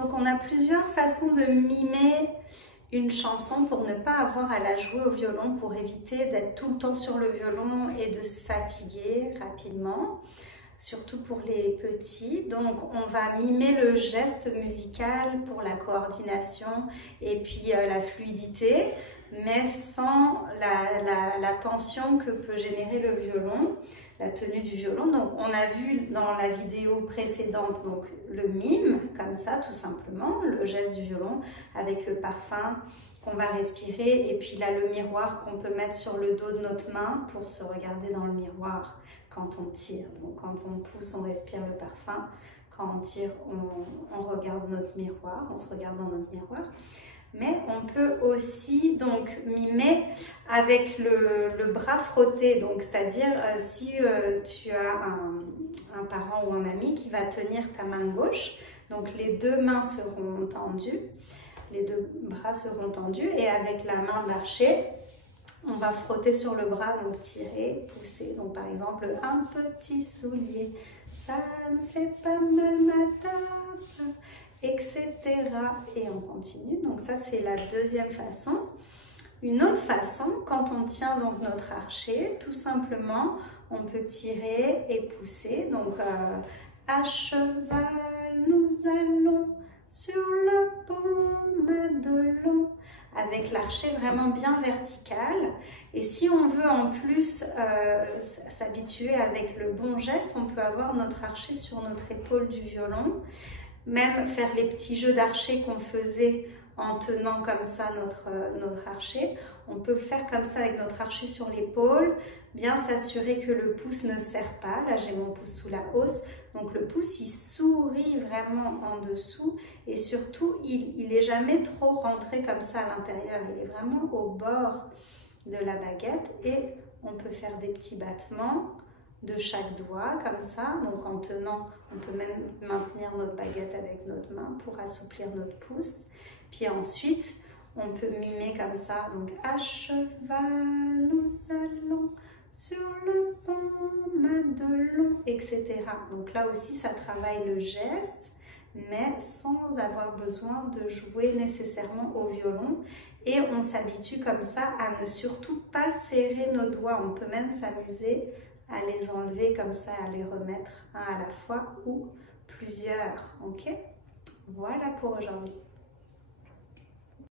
Donc on a plusieurs façons de mimer une chanson pour ne pas avoir à la jouer au violon, pour éviter d'être tout le temps sur le violon et de se fatiguer rapidement, surtout pour les petits. Donc on va mimer le geste musical pour la coordination et puis la fluidité, mais sans la tension que peut générer le violon, la tenue du violon. Donc on a vu dans la vidéo précédente donc le mime, comme ça tout simplement, le geste du violon avec le parfum qu'on va respirer, et puis là le miroir qu'on peut mettre sur le dos de notre main pour se regarder dans le miroir quand on tire. Donc quand on pousse, on respire le parfum, quand on tire, on regarde notre miroir, on se regarde dans notre miroir. Mais on peut aussi donc mimer avec le bras frotté, donc c'est-à-dire si tu as un parent ou un ami qui va tenir ta main gauche, donc les deux mains seront tendues, les deux bras seront tendus, et avec la main de l'archer, on va frotter sur le bras, donc tirer, pousser. Donc par exemple, un petit soulier, ça ne fait pas mal ma tape, etc. Et on continue. Donc ça, c'est la deuxième façon. Une autre façon, quand on tient donc notre archer, tout simplement, on peut tirer et pousser. Donc à cheval, nous allons sur le pont Madelon, avec l'archer vraiment bien vertical. Et si on veut en plus s'habituer avec le bon geste, on peut avoir notre archer sur notre épaule du violon, même faire les petits jeux d'archer qu'on faisait en tenant comme ça notre archer. On peut le faire comme ça avec notre archer sur l'épaule, bien s'assurer que le pouce ne serre pas. Là, j'ai mon pouce sous la hausse, donc le pouce, il sourit vraiment en dessous, et surtout, il n'est jamais trop rentré comme ça à l'intérieur. Il est vraiment au bord de la baguette, et on peut faire des petits battements de chaque doigt comme ça. Donc en tenant, on peut même maintenir notre baguette avec notre main pour assouplir notre pouce. Puis ensuite, on peut mimer comme ça. Donc à cheval, nous allons sur le pont Madelon, etc. Donc là aussi, ça travaille le geste, mais sans avoir besoin de jouer nécessairement au violon. Et on s'habitue comme ça à ne surtout pas serrer nos doigts. On peut même s'amuser à les enlever comme ça, à les remettre un à la fois ou plusieurs. Ok? Voilà pour aujourd'hui.